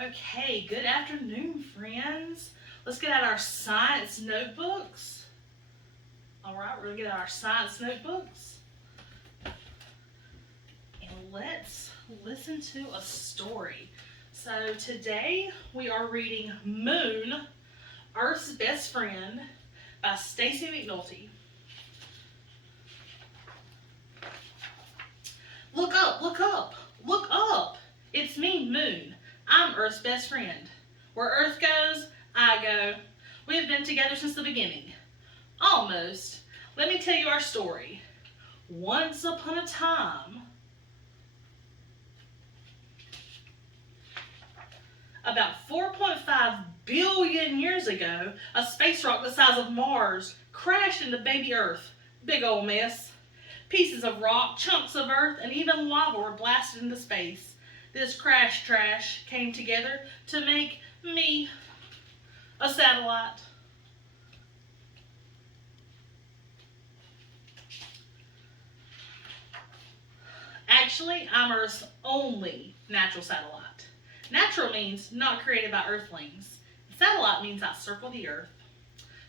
Okay, good afternoon, friends. Let's get out our science notebooks. All right, we're gonna get out our science notebooks. And let's listen to a story. So today we are reading Moon, Earth's Best Friend by Stacy McNulty. Look up, look up, look up. It's me, Moon. I'm Earth's best friend. Where Earth goes, I go. We have been together since the beginning. Almost. Let me tell you our story. Once upon a time, about 4.5 billion years ago, a space rock the size of Mars crashed into baby Earth. Big old mess. Pieces of rock, chunks of earth, and even lava were blasted into space. This crash trash came together to make me a satellite. Actually, I'm Earth's only natural satellite. Natural means not created by Earthlings. Satellite means I circle the Earth.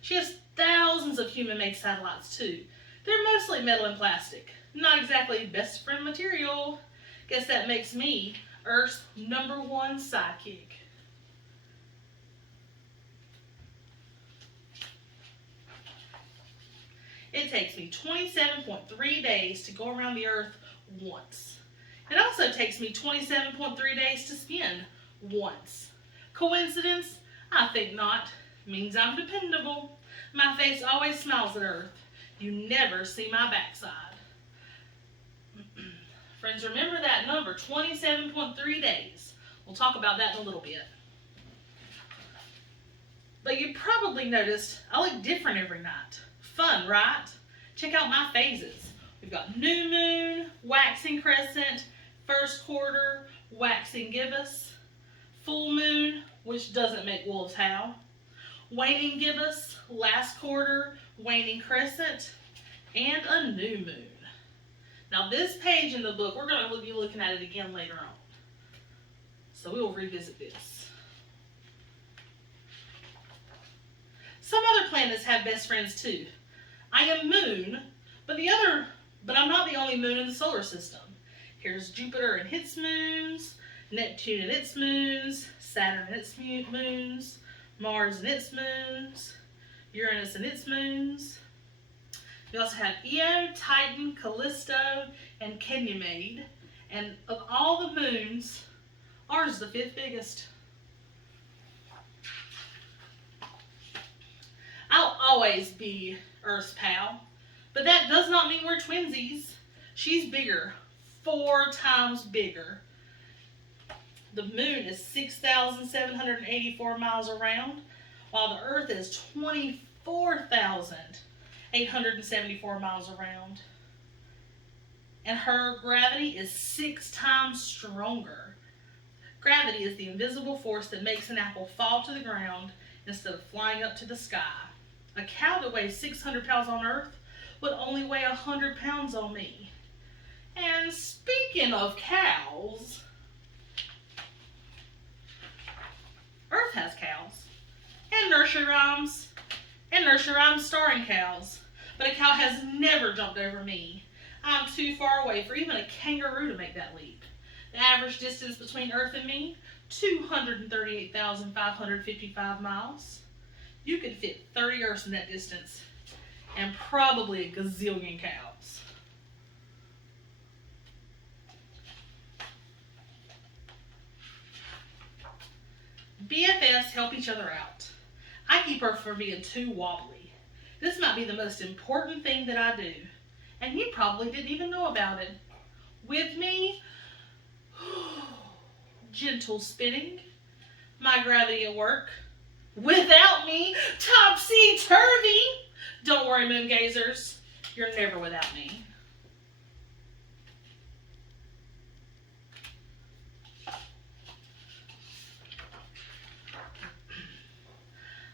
She has thousands of human-made satellites too. They're mostly metal and plastic. Not exactly best friend material. Guess that makes me Earth's #1 sidekick. It takes me 27.3 days to go around the Earth once. It also takes me 27.3 days to spin once. Coincidence? I think not. Means I'm dependable. My face always smiles at Earth. You never see my backside. Friends, remember that number, 27.3 days. We'll talk about that in a little bit. But you probably noticed I look different every night. Fun, right? Check out my phases. We've got new moon, waxing crescent, first quarter, waxing gibbous, full moon, which doesn't make wolves howl, waning gibbous, last quarter, waning crescent, and a new moon. Now this page in the book, we're going to be looking at it again later on. So we will revisit this. Some other planets have best friends too. I am Moon, but I'm not the only moon in the solar system. Here's Jupiter and its moons, Neptune and its moons, Saturn and its moons, Mars and its moons, Uranus and its moons. We also have Io, Titan, Callisto, and Ganymede. And of all the moons, ours is the 5th biggest. I'll always be Earth's pal, but that does not mean we're twinsies. She's bigger, 4 times bigger. The moon is 6,784 miles around, while the Earth is 24,874 miles around. And her gravity is 6 times stronger. Gravity is the invisible force that makes an apple fall to the ground instead of flying up to the sky. A cow that weighs 600 pounds on Earth would only weigh 100 pounds on me. And speaking of cows, Earth has cows. And nursery rhymes starring cows. But a cow has never jumped over me. I'm too far away for even a kangaroo to make that leap. The average distance between Earth and me, 238,555 miles. You could fit 30 Earths in that distance, and probably a gazillion cows. BFFs help each other out. I keep her from being too wobbly. This might be the most important thing that I do, and you probably didn't even know about it. With me, gentle spinning, my gravity at work. Without me, topsy-turvy. Don't worry, moon gazers, you're never without me.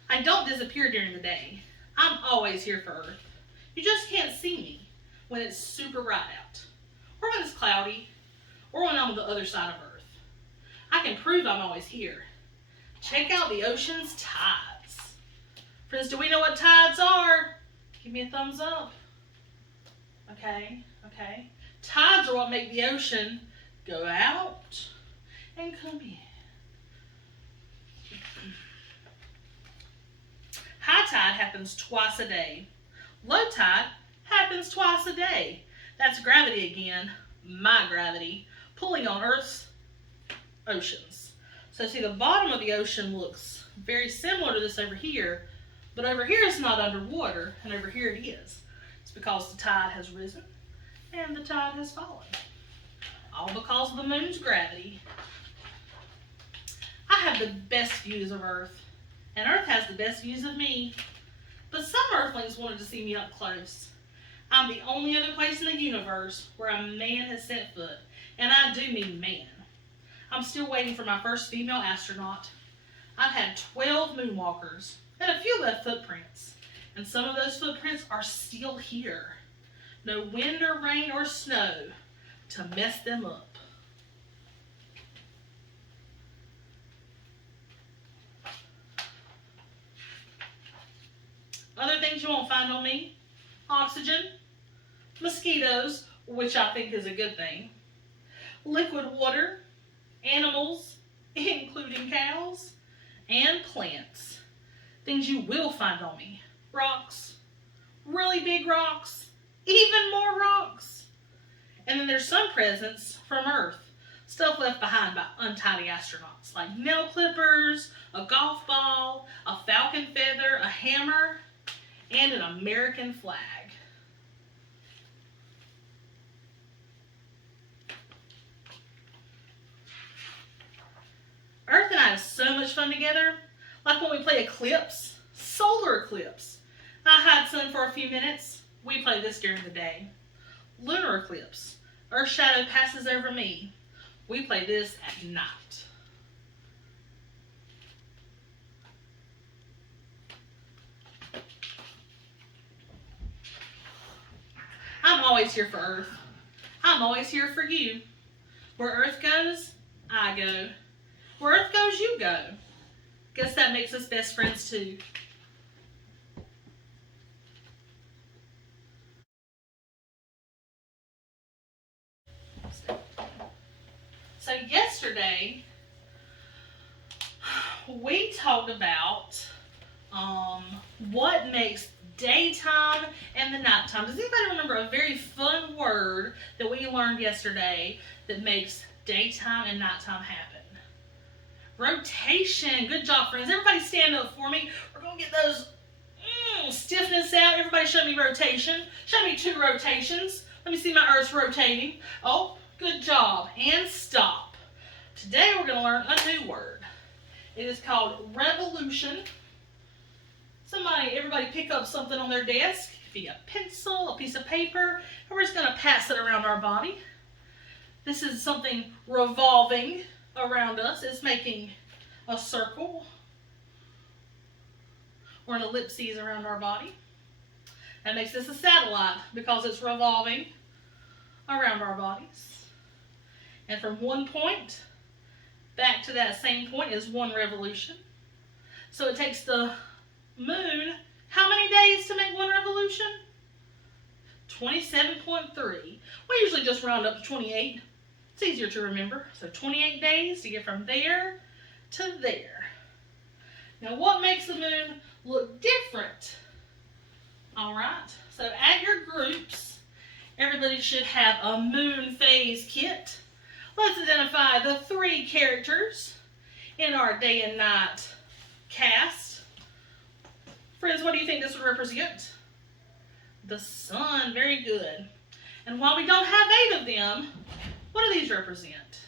I don't disappear during the day. I'm always here for Earth. You just can't see me when it's super bright out, or when it's cloudy, or when I'm on the other side of Earth. I can prove I'm always here. Check out the ocean's tides. Friends, do we know what tides are? Give me a thumbs up. Okay. Tides are what make the ocean go out and come in. High tide happens twice a day. Low tide happens twice a day. That's gravity again, my gravity, pulling on Earth's oceans. So see, the bottom of the ocean looks very similar to this over here, but over here it's not underwater, and over here it is. It's because the tide has risen and the tide has fallen. All because of the moon's gravity. I have the best views of Earth, and Earth has the best views of me. But some Earthlings wanted to see me up close. I'm the only other place in the universe where a man has set foot, and I do mean man. I'm still waiting for my first female astronaut. I've had 12 moonwalkers, and a few left footprints, and some of those footprints are still here. No wind or rain or snow to mess them up. Other things you won't find on me: oxygen, mosquitoes, which I think is a good thing, liquid water, animals, including cows, and plants. Things you will find on me: rocks, really big rocks, even more rocks. And then there's some presents from Earth, stuff left behind by untidy astronauts, like nail clippers, a golf ball, a falcon feather, a hammer, and an American flag. Earth and I have so much fun together, like when we play eclipse, solar eclipse. I hide sun for a few minutes. We play this during the day. Lunar eclipse. Earth's shadow passes over me. We play this at night. I'm always here for Earth. I'm always here for you. Where Earth goes, I go. Where Earth goes, you go. Guess that makes us best friends too. So yesterday, we talked about what makes daytime and the nighttime. Does anybody remember a very fun word that we learned yesterday that makes daytime and nighttime happen? Rotation. Good job, friends. Everybody stand up for me. We're going to get those stiffness out. Everybody show me rotation. Show me 2 rotations. Let me see my Earth's rotating. Oh, good job. And stop. Today we're going to learn a new word. It is called revolution. Everybody pick up something on their desk. It could be a pencil, a piece of paper, and we're just going to pass it around our body. This is something revolving around us. It's making a circle or an ellipses around our body. That makes this a satellite because it's revolving around our bodies. And from one point back to that same point is 1 revolution. So it takes the moon how many days to make 1 revolution? 27.3. We usually just round up to 28. It's easier to remember. So 28 days to get from there to there. Now what makes the moon look different? Alright, so at your groups, everybody should have a moon phase kit. Let's identify the 3 characters in our day and night cast. Friends, what do you think this would represent? The sun. Very good. And while we don't have 8 of them, what do these represent?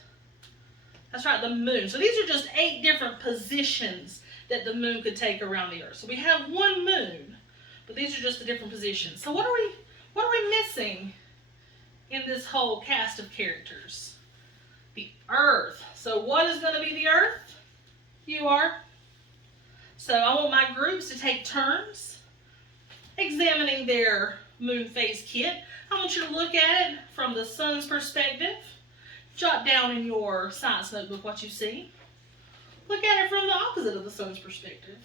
That's right, the moon. So these are just 8 different positions that the moon could take around the Earth. So we have 1 moon, but these are just the different positions. So what are we missing in this whole cast of characters? The Earth. So what is going to be the Earth? You are. So I want my groups to take turns examining their moon phase kit. I want you to look at it from the sun's perspective, jot down in your science notebook what you see. Look at it from the opposite of the sun's perspective.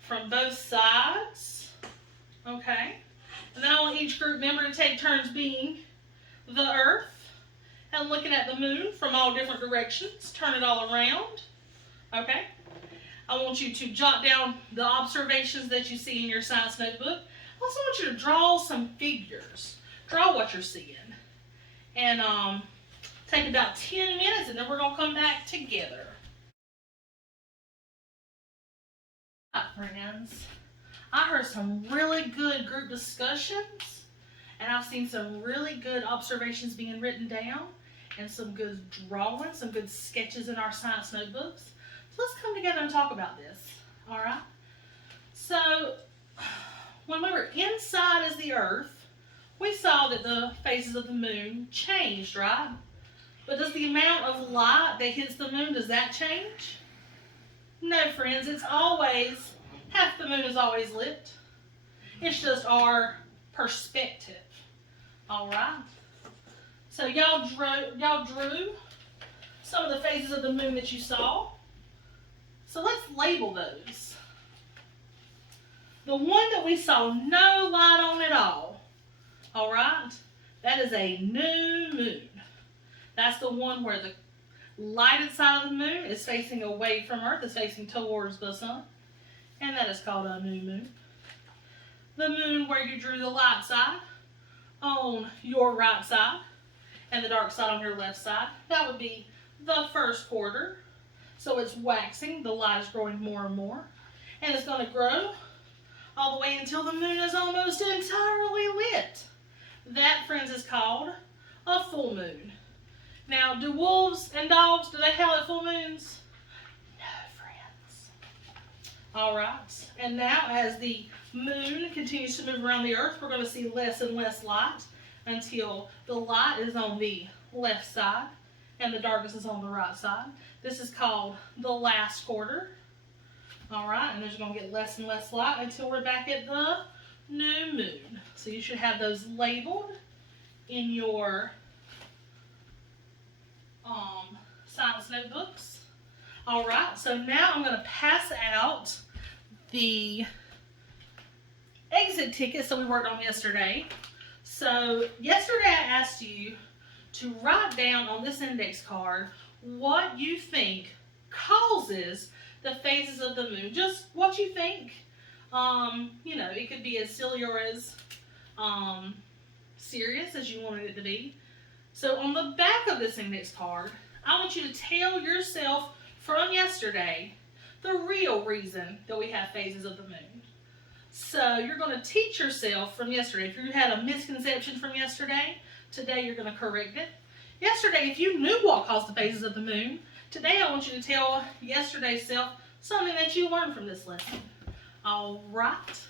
From both sides. Okay. And then I want each group member to take turns being the Earth and looking at the moon from all different directions. Turn it all around. Okay. I want you to jot down the observations that you see in your science notebook. I also want you to draw some figures. Draw what you're seeing. And take about 10 minutes, and then we're going to come back together. Hi, friends. I heard some really good group discussions, and I've seen some really good observations being written down, and some good drawings, some good sketches in our science notebooks. So let's come together and talk about this, all right? So when we were inside as the Earth, we saw that the phases of the moon changed, right? But does the amount of light that hits the moon, does that change? No, friends, it's always, half the moon is always lit. It's just our perspective, all right? So y'all drew some of the phases of the moon that you saw. So let's label those. The one that we saw no light on at all right? That is a new moon. That's the one where the lighted side of the moon is facing away from Earth, is facing towards the sun, and that is called a new moon. The moon where you drew the light side on your right side and the dark side on your left side, that would be the first quarter. So it's waxing, the light is growing more and more, and it's going to grow all the way until the moon is almost entirely lit. That, friends, is called a full moon. Now, do wolves and dogs, do they howl at full moons? No, friends. All right. And now, as the moon continues to move around the Earth, we're going to see less and less light until the light is on the left side and the darkness is on the right side. This is called the last quarter. All right. And there's going to get less and less light until we're back at the new moon. So you should have those labeled in your science notebooks. All right, so now I'm going to pass out the exit tickets that we worked on yesterday. So yesterday I asked you to write down on this index card what you think causes the phases of the moon. Just what you think. You know, it could be as silly or as serious as you wanted it to be. So on the back of this index card, I want you to tell yourself from yesterday the real reason that we have phases of the moon. So you're going to teach yourself from yesterday. If you had a misconception from yesterday, today you're going to correct it. Yesterday, if you knew what caused the phases of the moon, today I want you to tell yesterday's self something that you learned from this lesson. All right.